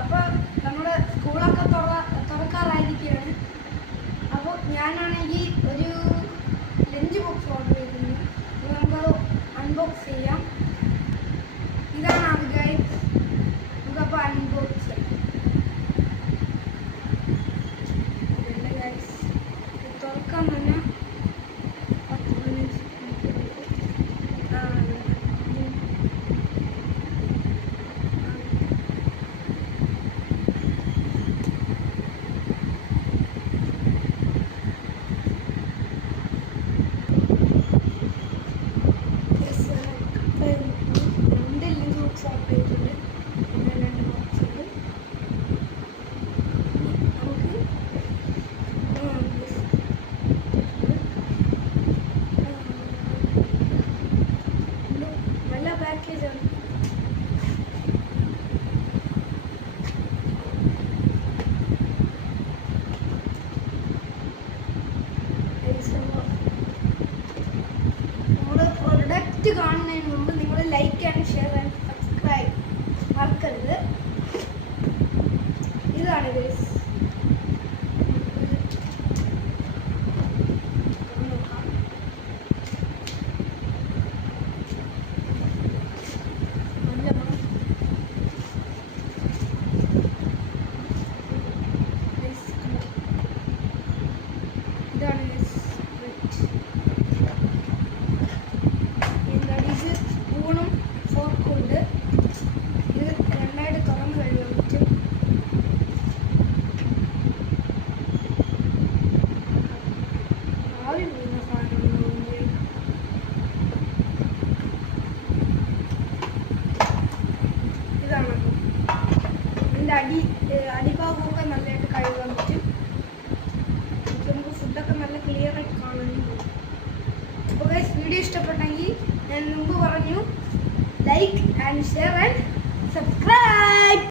അപ്പോൾ നമ്മുടെ സ്കൂളൊക്കെ തുറക്കാറായിരിക്കുകയാണ്. അപ്പോൾ ഞാനാണെങ്കിൽ ഒരു ലഞ്ച് ബോക്സ് ഓർഡർ ചെയ്തിരുന്നു. അപ്പോൾ നമുക്കത് അൺബോക്സ് ചെയ്യാം. ഇതാണ് അത് ഗൈസ്. നമുക്കപ്പോൾ അൺബോക്സ് ചെയ്യാം. തുറക്കാൻ തന്നെ കാണുന്നതിന് മുമ്പ് നിങ്ങൾ like and share and subscribe മറക്കരുത്. ഇതാണ് ഗൈസ്. ഇതാണ് സ്പൂണും ഫോർക്കും ഉണ്ട്. ഇത് രണ്ടായിട്ട് തുറന്ന് കഴിയാൻ പറ്റും. ആവി വീഴുന്ന സാധനങ്ങൾ ഇതാണ്. ഇതിൻ്റെ അടിഭാഗമൊക്കെ നല്ലതായിട്ട് കഴുകാൻ പറ്റും. നമുക്ക് ഫുഡൊക്കെ നല്ല ക്ലിയർ ആയിട്ട് കാണാൻ പറ്റും. അപ്പോൾ ഗൈസ്, വീഡിയോ ഇഷ്ടപ്പെട്ടെങ്കിൽ ഞാൻ മുമ്പ് പറഞ്ഞു like and share and subscribe.